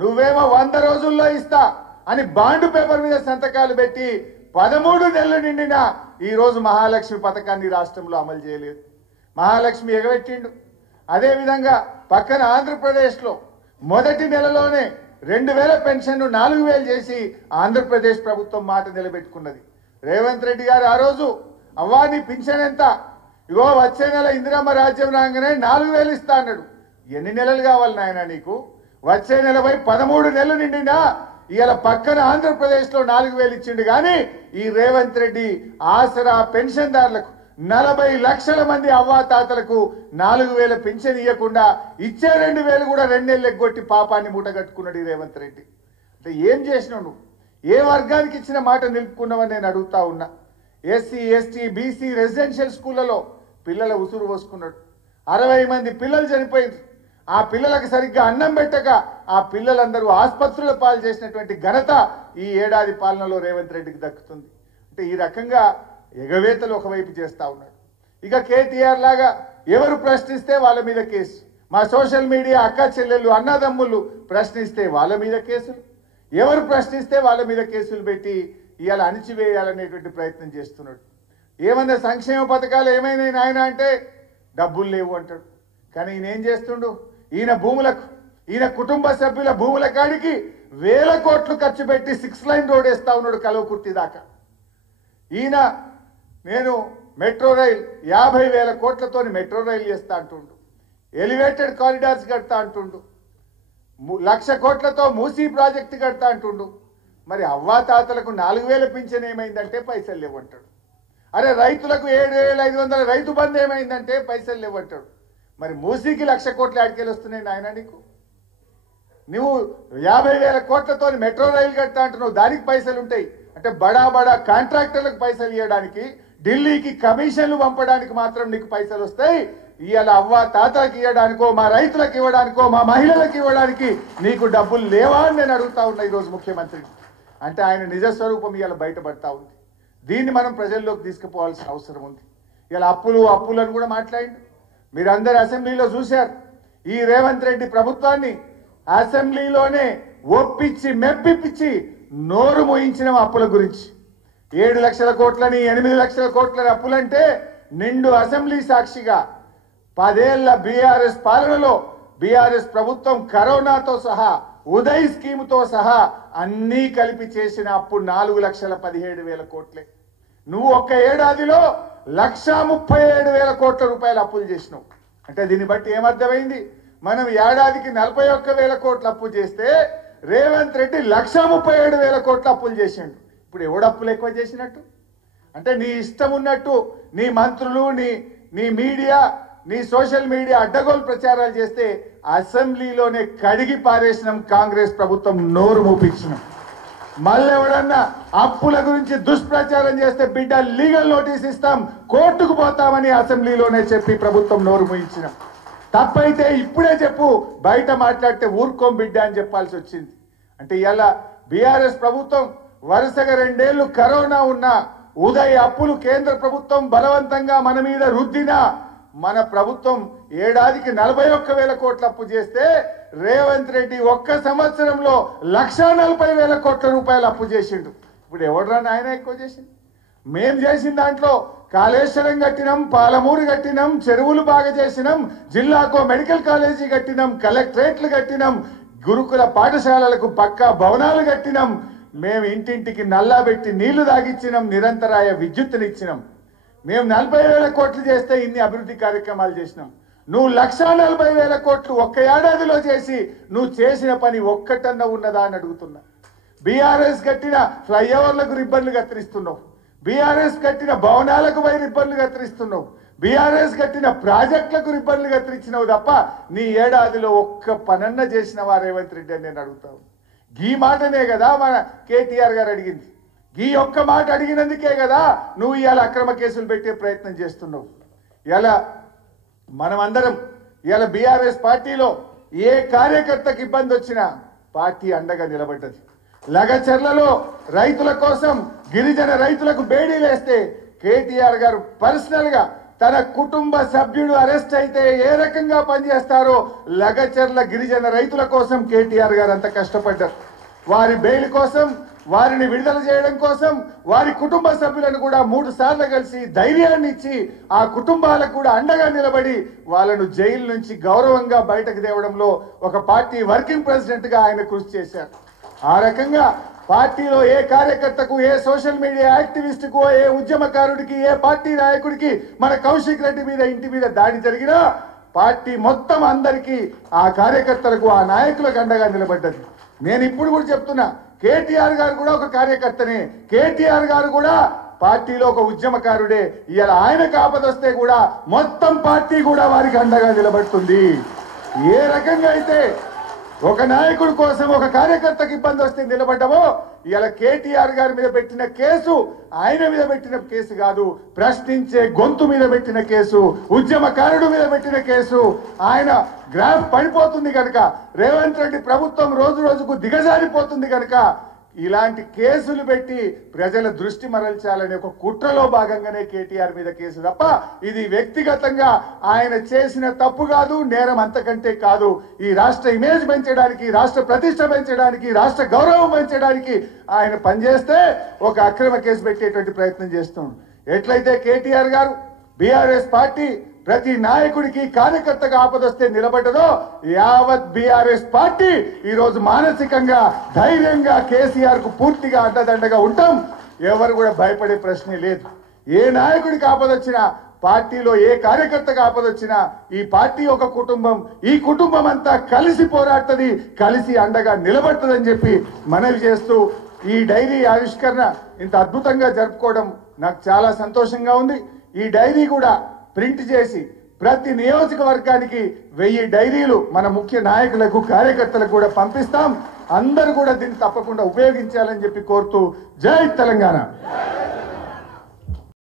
నువ్వేమో 100 రోజుల్లో ఇస్తా అని బాండ్ పేపర్ మీద సంతకాలు పెట్టి 13 నెలలు నిండినా ఈ రోజు మహాలక్ష్మి పథకాన్ని రాష్ట్రంలో అమలు చేయలేదు. మహాలక్ష్మి ఎగబెట్టిండు. అదేవిధంగా పక్కన ఆంధ్రప్రదేశ్లో మొదటి నెలలోనే 2000 పెన్షన్ 4000 చేసి ఆంధ్రప్రదేశ్ ప్రభుత్వం మాట నిలబెట్టుకున్నది. రేవంత్ రెడ్డి గారు ఆ రోజు అవ్వా నీ పింఛన్ ఎంత, ఇగో వచ్చే నెల ఇందిరమ్మ రాజ్యం రాగానే 4000 ఇస్తా అన్నాడు. ఎన్ని నెలలు కావాలి నాయన నీకు? వచ్చే నెలపై 13 నెలలు నిండినా ఇవాళ పక్కన ఆంధ్రప్రదేశ్లో 4000 ఇచ్చిండు. కానీ ఈ రేవంత్ రెడ్డి ఆసరా పెన్షన్దారులకు 40 లక్షల మంది అవ్వాతాతలకు 4000 పెన్షన్ ఇవ్వకుండా ఇచ్చే 2000 కూడా 2 నెలలు ఎగ్గొట్టి పాపాన్ని మూటగట్టుకున్నాడు ఈ రేవంత్ రెడ్డి. అంటే ఏం చేసినావు నువ్వు? ఏ వర్గానికి ఇచ్చిన మాట నిలుపుకున్నావని నేను అడుగుతా ఉన్నా. ఎస్సీ ఎస్టీ బీసీ రెసిడెన్షియల్ స్కూళ్లలో పిల్లల ఉసురు పోసుకున్నాడు. 60 మంది పిల్లలు చనిపోయింది. ఆ పిల్లలకు సరిగ్గా అన్నం పెట్టక ఆ పిల్లలందరూ ఆసుపత్రుల పాలు చేసినటువంటి ఘనత ఈ ఏడాది పాలనలో రేవంత్ రెడ్డికి దక్కుతుంది. అంటే ఈ రకంగా ఎగవేతలు ఒకవైపు చేస్తా ఉన్నాడు. ఇక కేటీఆర్ లాగా ఎవరు ప్రశ్నిస్తే వాళ్ళ మీద కేసు, మా సోషల్ మీడియా అక్క చెల్లెళ్ళు అన్నదమ్ముళ్ళు ప్రశ్నిస్తే వాళ్ళ మీద కేసులు, ఎవరు ప్రశ్నిస్తే వాళ్ళ మీద కేసులు పెట్టి ఇవాళ అణిచివేయాలనేటువంటి ప్రయత్నం చేస్తున్నాడు. ఏమన్నా సంక్షేమ పథకాలు ఏమైనా నాయన అంటే డబ్బులు లేవు అంటాడు. కానీ ఈయన ఏం చేస్తుండు? ఈయన భూములకు, ఈయన కుటుంబ సభ్యుల భూముల కాడికి 1000 కోట్లు ఖర్చు పెట్టి 6 లైన్ రోడ్ వేస్తా ఉన్నాడు కలవకుర్తి దాకా. ఈయన నేను మెట్రో రైల్ 50,000 కోట్లతో మెట్రో రైలు చేస్తా అంటుండు, ఎలివేటెడ్ కారిడార్స్ కడతా అంటుండు, 1,00,000 కోట్లతో మూసీ ప్రాజెక్టు కడతా అంటుండు. మరి అవ్వాతాతలకు 4000 పింఛన్ ఏమైందంటే పైసలు లేవంటాడు. అరే రైతులకు 7,500 రైతు బంధు ఏమైందంటే పైసలు లేవంటాడు. మరి మూసీకి 1,00,000 కోట్లు ఆడికెళ్ళి వస్తున్నాయి నాయన నీకు? నువ్వు 50,000 కోట్లతో మెట్రో రైలు కడతా అంటున్నావు, దానికి పైసలు ఉంటాయి. అంటే బడా బడా కాంట్రాక్టర్లకు పైసలు ఇవ్వడానికి, ఢిల్లీకి కమిషన్లు పంపడానికి మాత్రం నీకు పైసలు వస్తాయి. ఇవాళ అవ్వ తాతలకు ఇవ్వడానికో, మా రైతులకు ఇవ్వడానికో, మా మహిళలకు ఇవ్వడానికి నీకు డబ్బులు లేవా అని నేను అడుగుతా ఉన్నా ఈరోజు ముఖ్యమంత్రిని. అంటే ఆయన నిజస్వరూపం ఇవాళ బయటపడతా ఉంది. దీన్ని మనం ప్రజల్లోకి తీసుకుపోవాల్సిన అవసరం ఉంది. ఇలా అప్పులను కూడా మాట్లాడిండు. మీరందరూ అసెంబ్లీలో చూశారు. ఈ రేవంత్ రెడ్డి ప్రభుత్వాన్ని అసెంబ్లీలోనే ఒప్పించి మెప్పిపించి నోరు మోయించిన అప్పుల గురించి. 7 లక్షల కోట్లని 8 లక్షల కోట్లని అప్పులంటే నిండు అసెంబ్లీ సాక్షిగా 10 ఏళ్ల బీఆర్ఎస్ పాలనలో బీఆర్ఎస్ ప్రభుత్వం కరోనాతో సహా ఉదయ్ స్కీముతో సహా అన్నీ కలిపి చేసిన అప్పు 4,17,000 కోట్లే. నువ్వు ఒక్క ఏడాదిలో 1,37,000 కోట్ల రూపాయల అప్పులు చేసినావు. అంటే దీన్ని బట్టి ఏమర్థమైంది? మనం ఏడాదికి 41,000 కోట్ల అప్పు చేస్తే రేవంత్ రెడ్డి 1,37,000 కోట్ల అప్పులు చేసిండు. ఇప్పుడు ఎవడు అప్పులు ఎక్కువ చేసినట్టు? అంటే నీ ఇష్టం ఉన్నట్టు నీ మంత్రులు, నీ మీడియా, నీ సోషల్ మీడియా అడ్డగోలు ప్రచారాలు చేస్తే అసెంబ్లీలోనే కడిగి పారేసినాం. కాంగ్రెస్ ప్రభుత్వం నోరు మూపించినాం. మళ్ళీ ఎవడన్నా అప్పుల గురించి దుష్ప్రచారం చేస్తే బిడ్డ లీగల్ నోటీస్ ఇస్తాం, కోర్టుకు పోతామని అసెంబ్లీలోనే చెప్పి ప్రభుత్వం నోరు మూయించినాం. తప్పైతే ఇప్పుడే చెప్పు, బయట మాట్లాడితే ఊరుకోం బిడ్డ అని చెప్పాల్సి వచ్చింది. అంటే ఇలా బీఆర్ఎస్ ప్రభుత్వం వరుసగా 2 ఏళ్లు కరోనా ఉన్న ఉదయ్ అప్పులు కేంద్ర ప్రభుత్వం బలవంతంగా మన మీద రుద్దినా మన ప్రభుత్వం ఏడాదికి 41,000 కోట్ల అప్పు చేస్తే రేవంత్ రెడ్డి ఒక్క సంవత్సరంలో 1,40,000 కోట్ల రూపాయలు అప్పు చేసిండు. ఇప్పుడు ఎవడరా ఆయన ఎక్కువ చేసింది? మేం చేసిన దాంట్లో కాళేశ్వరం కట్టినాం, పాలమూరు కట్టినాం, చెరువులు బాగా చేసినాం, జిల్లాకు మెడికల్ కాలేజీ కట్టినాం, కలెక్టరేట్లు కట్టినాం, గురుకుల పాఠశాలలకు పక్కా భవనాలు కట్టినాం, మేము ఇంటింటికి నల్లా పెట్టి నీళ్లు తాగిచ్చినాం, నిరంతరాయ విద్యుత్తునిచ్చినాం. మేము 40,000 కోట్లు చేస్తే ఇన్ని అభివృద్ధి కార్యక్రమాలు చేసినాం. నువ్వు 1,40,000 కోట్లు ఒక్క ఏడాదిలో చేసి నువ్వు చేసిన పని ఒక్కటన్నా ఉన్నదా అని అడుగుతున్నా. బీఆర్ఎస్ కట్టిన ఫ్లైఓవర్లకు రిబ్బన్లు కత్తిరిస్తున్నావు, బీఆర్ఎస్ కట్టిన భవనాలకు రిబ్బన్లు కత్తిరిస్తున్నావు, బీఆర్ఎస్ కట్టిన ప్రాజెక్టులకు రిబ్బన్లు కత్తిరించినావు తప్ప నీ ఏడాదిలో ఒక్క పనన్న చేసినవా రేవంత్ రెడ్డి అని నేను అడుగుతావు. ఈ మాటనే కదా మన కేటీఆర్ గారు అడిగింది. ఈ ఒక్క మాట అడిగినందుకే కదా నువ్వు ఇవాళ అక్రమ కేసులు పెట్టే ప్రయత్నం చేస్తున్నావు. ఇలా మనమందరం ఇలా బీఆర్ఎస్ పార్టీలో ఏ కార్యకర్తకు ఇబ్బంది వచ్చినా పార్టీ అండగా నిలబడ్డది. లగచర్లలో రైతుల కోసం గిరిజన రైతులకు బేడీలేస్తే కేటీఆర్ గారు పర్సనల్ గా తన కుటుంబ సభ్యుడు అరెస్ట్ అయితే ఏ రకంగా పనిచేస్తారో లగచర్ల గిరిజన రైతుల కోసం కేటీఆర్ గారు అంత కష్టపడ్డారు. వారి బెయిల్ కోసం, వారిని విడుదల చేయడం కోసం వారి కుటుంబ సభ్యులను కూడా 3 సార్లు కలిసి ధైర్యాన్ని ఇచ్చి ఆ కుటుంబాలకు కూడా అండగా నిలబడి వాళ్ళను జైలు నుంచి గౌరవంగా బయటకు తేవడంలో ఒక పార్టీ వర్కింగ్ ప్రెసిడెంట్ గా ఆయన కృషి చేశారు. ఆ రకంగా పార్టీలో ఏ కార్యకర్తకు, ఏ సోషల్ మీడియా యాక్టివిస్టుకు, ఏ ఉద్యమకారుడికి, ఏ పార్టీ నాయకుడికి మన కౌశిక్ రెడ్డి మీద ఇంటి మీద దాడి జరిగినా పార్టీ మొత్తం అందరికీ ఆ కార్యకర్తలకు, ఆ నాయకులకు అండగా నిలబడ్డది. నేను ఇప్పుడు కూడా చెప్తున్నా, కేటీఆర్ గారు కూడా ఒక కార్యకర్తనే, కేటీఆర్ గారు కూడా పార్టీలో ఒక ఉద్యమకారుడే. ఇవాళ ఆయనకు ఆపదొస్తే కూడా మొత్తం పార్టీ కూడా వారికి అండగా నిలబడుతుంది. ఏ రకంగా అయితే ఒక నాయకుడి కోసం, ఒక కార్యకర్తకి ఇబ్బంది వస్తే నిలబడ్డమో, ఇవాళ కేటీఆర్ గారి మీద పెట్టిన కేసు ఆయన మీద పెట్టిన కేసు కాదు, ప్రశ్నించే గొంతు మీద పెట్టిన కేసు, ఉద్యమకారుడు మీద పెట్టిన కేసు. ఆయన గ్రాఫ్ పడిపోతుంది కనుక, రేవంత్ రెడ్డి ప్రభుత్వం రోజు రోజుకు దిగజారిపోతుంది కనుక ఇలాంటి కేసులు పెట్టి ప్రజల దృష్టి మరల్చాలనే ఒక కుట్రలో భాగంగానే కేటీఆర్ మీద కేసు తప్ప ఇది వ్యక్తిగతంగా ఆయన చేసిన తప్పు కాదు, నేరం అంతకంటే కాదు. ఈ రాష్ట్ర ఇమేజ్ పెంచడానికి, రాష్ట్ర ప్రతిష్ట పెంచడానికి, రాష్ట్ర గౌరవం పెంచడానికి ఆయన పనిచేస్తే ఒక అక్రమ కేసు పెట్టేటువంటి ప్రయత్నం చేస్తున్నాడు. ఎట్లయితే కేటీఆర్ గారు, బీఆర్ఎస్ పార్టీ ప్రతి నాయకుడికి, కార్యకర్తగా ఆపదొస్తే నిలబడ్డదో, యావత్ బీఆర్ఎస్ పార్టీ ఈ రోజు మానసికంగా, ధైర్యంగా కేసీఆర్ కు పూర్తిగా అండదండగా ఉంటాం. ఎవరు కూడా భయపడే ప్రశ్నే లేదు. ఏ నాయకుడికి ఆపదొచ్చినా, పార్టీలో ఏ కార్యకర్తగా ఆపదొచ్చినా ఈ పార్టీ ఒక కుటుంబం, ఈ కుటుంబం అంతా కలిసి పోరాడుతుంది, కలిసి అండగా నిలబడుతుందని చెప్పి మనవి చేస్తూ ఈ డైరీ ఆవిష్కరణ ఇంత అద్భుతంగా జరుపుకోవడం నాకు చాలా సంతోషంగా ఉంది. ఈ డైరీ కూడా ప్రింట్ చేసి ప్రతి నియోజకవర్గానికి 1000 డైరీలు మన ముఖ్య నాయకులకు, కార్యకర్తలకు కూడా పంపిస్తాం. అందరూ కూడా దీన్ని తప్పకుండా ఉపయోగించాలని చెప్పి కోరుతూ జై తెలంగాణ.